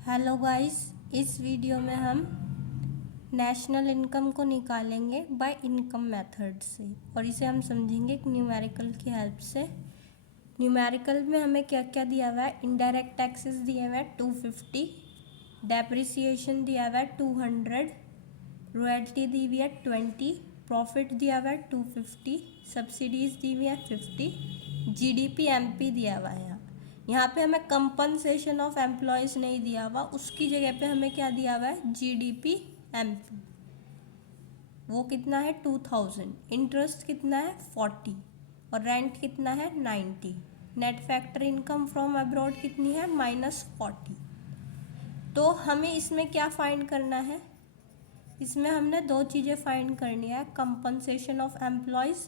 Hello guys, इस video में हम नेशनल इनकम को निकालेंगे बाय इनकम मेथड से और इसे हम समझेंगे एक न्यूमेरिकल की हेल्प से। न्यूमेरिकल में हमें क्या क्या दिया हुआ है। इनडायरेक्ट टैक्सेस दिए हुए हैं 250, डेप्रिसिएशन दिया हुआ है 200, रॉयल्टी दी हुई है 20, प्रॉफिट दिया हुआ है 250, सब्सिडीज दी हुई है 50, जीडीपी एमपी दिया हुआ है। यहाँ पे हमें कंपनसेशन ऑफ एम्प्लॉयज़ नहीं दिया हुआ, उसकी जगह पे हमें क्या दिया हुआ है, जीडीपी एमपी। वो कितना है 2000, इंटरेस्ट कितना है 40 और रेंट कितना है 90। Net factor income from abroad कितनी है -40। तो हमें इसमें क्या फाइंड करना है, इसमें हमने दो चीज़ें फाइंड करनी है, कंपनसेशन ऑफ एम्प्लॉयज़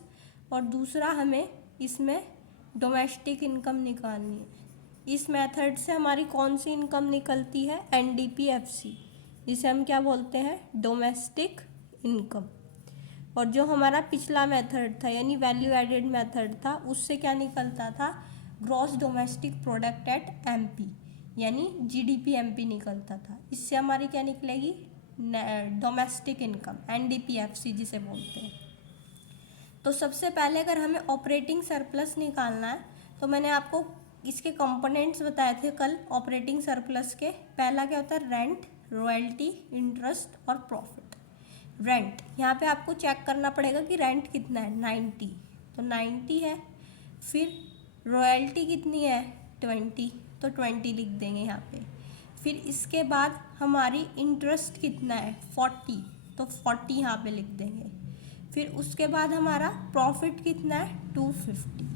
और दूसरा हमें इसमें डोमेस्टिक इनकम निकालनी है। इस मेथड से हमारी कौन सी इनकम निकलती है, एनडीपीएफसी, जिसे हम क्या बोलते हैं, डोमेस्टिक इनकम। और जो हमारा पिछला मेथड था यानी वैल्यू एडेड मेथड था, उससे क्या निकलता था, gross domestic product at MP यानी जीडीपी एमपी निकलता था। इससे हमारी क्या निकलेगी, डोमेस्टिक इनकम, एनडीपीएफसी जिसे बोलते हैं। तो सबसे पहले अगर हमें ऑपरेटिंग सरप्लस निकालना है तो मैंने आपको इसके कंपोनेंट्स बताए थे कल ऑपरेटिंग सरप्लस के। पहला क्या होता है, रेंट, रॉयल्टी, इंटरेस्ट और प्रॉफिट। रेंट, यहाँ पे आपको चेक करना पड़ेगा कि रेंट कितना है, 90, तो 90 है। फिर रॉयल्टी कितनी है, 20, तो 20 लिख देंगे यहाँ पे। फिर इसके बाद हमारी इंटरेस्ट कितना है, 40, तो 40 यहाँ पे लिख देंगे। फिर उसके बाद हमारा प्रॉफिट कितना है, 250,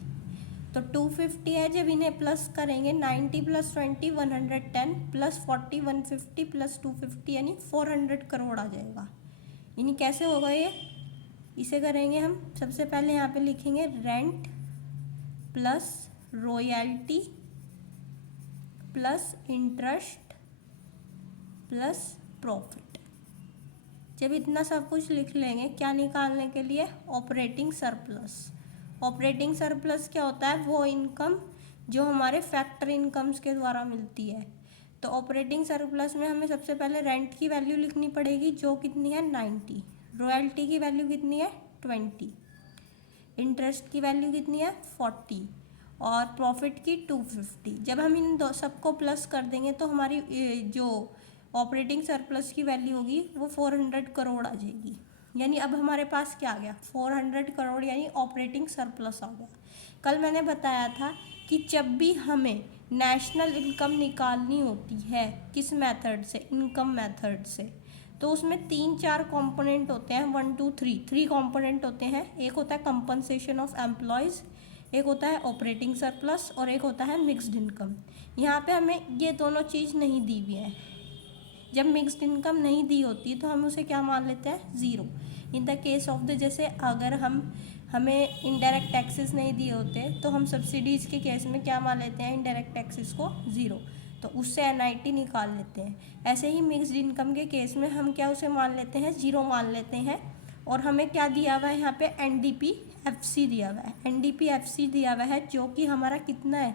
तो 250 है। जब इन्हें प्लस करेंगे 90 + 20 110 + 40 150 + 250 यानी 400 करोड़ आ जाएगा। यानी कैसे होगा ये, इसे करेंगे हम, सबसे पहले यहाँ पे लिखेंगे rent plus royalty plus interest plus profit. जब इतना सब कुछ लिख लेंगे, क्या निकालने के लिए, ऑपरेटिंग सरप्लस। ऑपरेटिंग सरप्लस क्या होता है, वो इनकम जो हमारे फैक्टर इनकम्स के द्वारा मिलती है। तो ऑपरेटिंग सरप्लस में हमें सबसे पहले रेंट की वैल्यू लिखनी पड़ेगी जो कितनी है 90, रॉयल्टी की वैल्यू कितनी है 20, इंटरेस्ट की वैल्यू कितनी है 40 और प्रॉफिट की 250। जब हम इन दो सबको प्लस कर देंगे तो हमारी जो ऑपरेटिंग सरप्लस की वैल्यू होगी वो 400 करोड़ आ जाएगी। यानी अब हमारे पास क्या आ गया, 400 करोड़ यानी ऑपरेटिंग सरप्लस आ गया। कल मैंने बताया था कि जब भी हमें नेशनल इनकम निकालनी होती है, किस मेथड से, इनकम मेथड से, तो उसमें 3-4 कंपोनेंट होते हैं, 1 2 3 कंपोनेंट होते हैं। एक होता है कंपनसेशन ऑफ एम्प्लॉयज़, एक होता है ऑपरेटिंग सरप्लस और एक होता है मिक्स्ड इनकम। यहाँ पे हमें ये दोनों चीज़ नहीं दी हुई है। जब मिक्स्ड इनकम नहीं दी होती तो हम उसे क्या मान लेते हैं, zero. In the case of the, जैसे अगर हमें इनडायरेक्ट टैक्सेस नहीं दिए होते तो हम सब्सिडीज़ के केस में क्या मान लेते हैं, इनडायरेक्ट टैक्सेस को ज़ीरो, तो उससे एनआईटी निकाल लेते हैं। ऐसे ही मिक्स्ड इनकम के केस में हम क्या उसे मान लेते हैं, ज़ीरो मान लेते हैं। और हमें क्या दिया हुआ है यहाँ पे, एनडीपीएफसी दिया हुआ है। एनडीपीएफसी दिया हुआ है जो कि हमारा कितना है,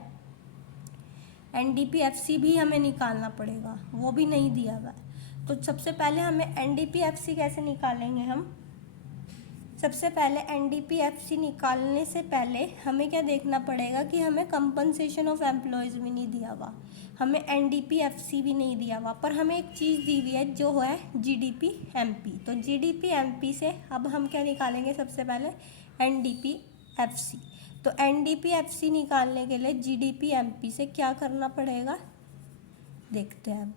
एनडीपीएफसी भी हमें निकालना पड़ेगा, वो भी नहीं दिया हुआ है। तो सबसे पहले हमें एनडीपीएफसी कैसे निकालेंगे, हम सबसे पहले एनडीपीएफसी निकालने से पहले हमें क्या देखना पड़ेगा कि हमें कंपनसेशन ऑफ एम्प्लॉयज़ भी नहीं दिया हुआ, हमें एनडीपीएफसी भी नहीं दिया हुआ, पर हमें एक चीज़ दी हुई है जो है जीडीपी एमपी। तो जीडीपी एमपी से अब हम क्या निकालेंगे, सबसे पहले एनडीपीएफसी। तो एनडीपीएफसी निकालने के लिए जीडीपी एमपी से क्या करना पड़ेगा, देखते हैं।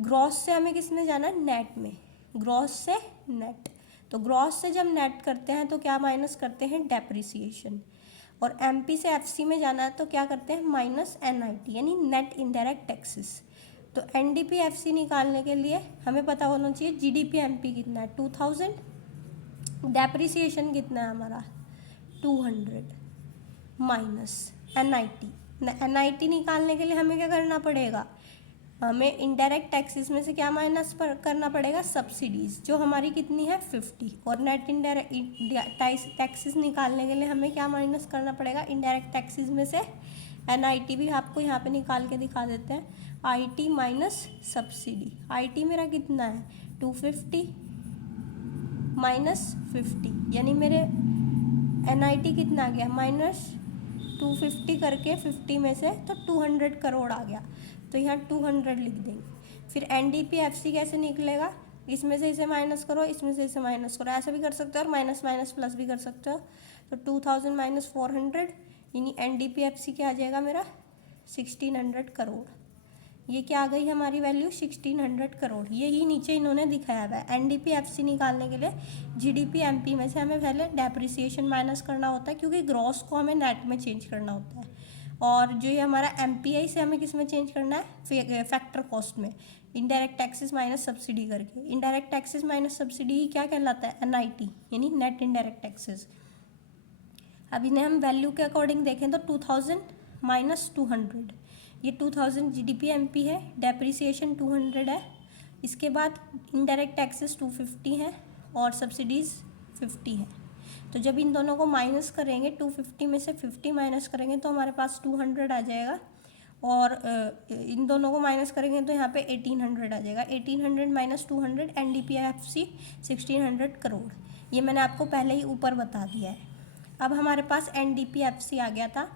ग्रॉस से हमें किसमें जाना है, नेट में, ग्रॉस से नेट। तो ग्रॉस से जब नेट करते हैं तो क्या माइनस करते हैं, डेप्रिसिएशन। और एमपी से एफसी में जाना है तो क्या करते हैं, माइनस एनआईटी यानी नेट इनडायरेक्ट टैक्सेस। तो एनडीपीएफसी निकालने के लिए हमें पता होना चाहिए जीडीपी एमपी कितना है 2000, डेप्रिसिएशन कितना है हमारा 200 माइनस एनआईटी। एनआईटी निकालने के लिए हमें क्या करना पड़ेगा, हमें इनडायरेक्ट टैक्सेस में से क्या माइनस करना पड़ेगा, सब्सिडीज़, जो हमारी कितनी है 50। और नेट इनडायरेक्ट टैक्सेस निकालने के लिए हमें क्या माइनस करना पड़ेगा, इनडायरेक्ट टैक्सेस में से एनआईटी भी आपको यहाँ पे निकाल के दिखा देते हैं, IT माइनस सब्सिडी। IT मेरा कितना है 250 माइनस 50, यानी मेरे NIT कितना आ गया -250 करके 50 में से तो 200 करोड़ आ गया, तो यहाँ 200 लिख देंगे। फिर NDPFC कैसे निकलेगा, इसमें से इसे माइनस करो, इसमें से इसे माइनस करो, ऐसे भी कर सकते हो और माइनस माइनस प्लस भी कर सकते हो। तो 2000 माइनस 400 यानी NDPFC क्या आ जाएगा मेरा 1600 करोड़। ये क्या आ गई हमारी वैल्यू 1600 करोड़। यही नीचे इन्होंने दिखाया हुआ है। NDPFC निकालने के लिए GDP MP में से हमें पहले डेप्रिसिएशन माइनस करना होता है, क्योंकि ग्रॉस को हमें नेट में चेंज करना होता है, और जो ये हमारा MPI से हमें किस में चेंज करना है फैक्टर कॉस्ट में, इनडायरेक्ट टैक्सेस माइनस सब्सिडी करके। इनडायरेक्ट टैक्सेस माइनस सब्सिडी क्या कहलाता है NIT, यानी नेट इनडायरेक्ट टैक्सेस। अब इन्हें हम वैल्यू के अकॉर्डिंग देखें तो 2000 माइनस 200, ये 2000 GDP MP है, डेप्रिसिएशन 200 है, इसके बाद इनडायरेक्ट टैक्सेस 250 हैं और सब्सिडीज़ 50 हैं। तो जब इन दोनों को माइनस करेंगे 250 में से 50 माइनस करेंगे तो हमारे पास 200 आ जाएगा, और इन दोनों को माइनस करेंगे तो यहाँ पे 1800 आ जाएगा। 1800 माइनस 200 NDPFC 1600 करोड़। ये मैंने आपको पहले ही ऊपर बता दिया है। अब हमारे पास NDPFC आ गया था,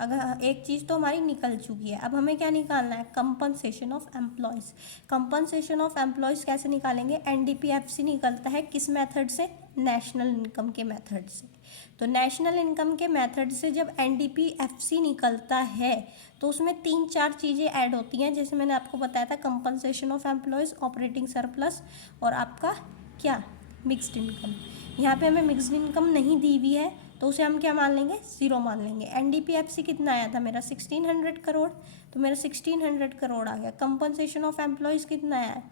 अगर एक चीज़ तो हमारी निकल चुकी है। अब हमें क्या निकालना है, compensation of employees. Compensation of employees कैसे निकालेंगे, NDPFC निकलता है किस मेथड से, नेशनल इनकम के मेथड से। तो नेशनल इनकम के मेथड से जब NDPFC निकलता है तो उसमें 3-4 चीज़ें ऐड होती हैं, जैसे मैंने आपको बताया था compensation of employees, operating surplus और आपका क्या मिक्स्ड इनकम। यहाँ पे हमें मिक्स्ड इनकम नहीं दी हुई है तो उसे हम क्या मान लेंगे, 0 मान लेंगे। NDPFC कितना आया था मेरा 1600 करोड़, तो मेरा 1600 करोड़ आ गया। कंपनसेशन ऑफ एम्प्लॉयज़ कितना आया है,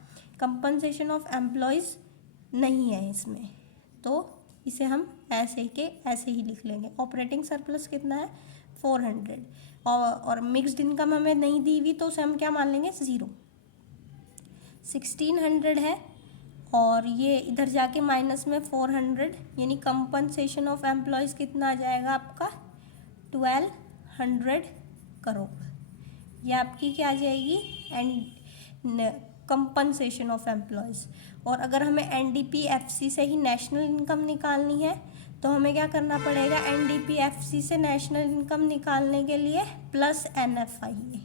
कंपनसेशन ऑफ एम्प्लॉयज़ नहीं है इसमें, तो इसे हम ऐसे के ऐसे ही लिख लेंगे। ऑपरेटिंग सरप्लस कितना है 400, और मिक्स्ड इनकम हमें नहीं दी हुई तो उसे हम क्या मान लेंगे 0। 1600 है और ये इधर जाके माइनस में 400, यानी कंपनसेशन ऑफ एम्प्लॉयज़ कितना आ जाएगा आपका 1200 करोड़। ये आपकी क्या आ जाएगी कंपनसेशन ऑफ एम्प्लॉयज़। और अगर हमें NDPFC से ही नेशनल इनकम निकालनी है तो हमें क्या करना पड़ेगा, NDPFC से नेशनल इनकम निकालने के लिए प्लस NFIA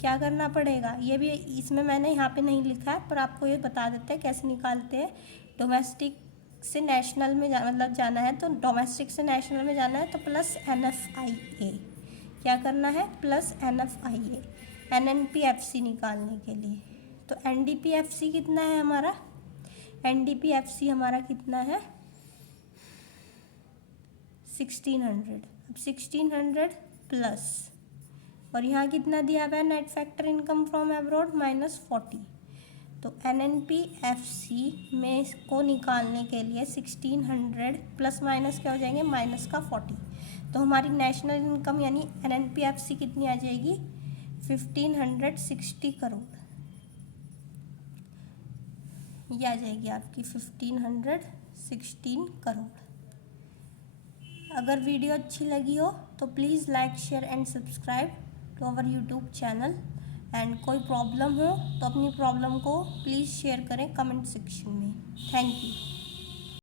क्या करना पड़ेगा। ये भी इसमें मैंने यहाँ पे नहीं लिखा है, पर आपको ये बता देते हैं कैसे निकालते हैं। डोमेस्टिक से नेशनल में मतलब जाना है, तो डोमेस्टिक से नेशनल में जाना है तो प्लस NFIA क्या करना है, प्लस NFIA NNPFC निकालने के लिए। तो NDPFC कितना है हमारा, NDPFC हमारा कितना है 1600। अब 1600 प्लस, और यहाँ कितना दिया हुआ है net factor income from abroad -40। तो NNPFC में इसको निकालने के लिए 1600 प्लस माइनस क्या हो जाएंगे, माइनस का 40। तो हमारी नेशनल इनकम यानी NNPFC कितनी आ जाएगी 1560 करोड़। ये आ जाएगी आपकी 1516 करोड़। अगर वीडियो अच्छी लगी हो तो please like share and subscribe to our YouTube channel. And कोई प्रॉब्लम हो तो अपनी प्रॉब्लम को प्लीज़ शेयर करें कमेंट सेक्शन में। Thank you.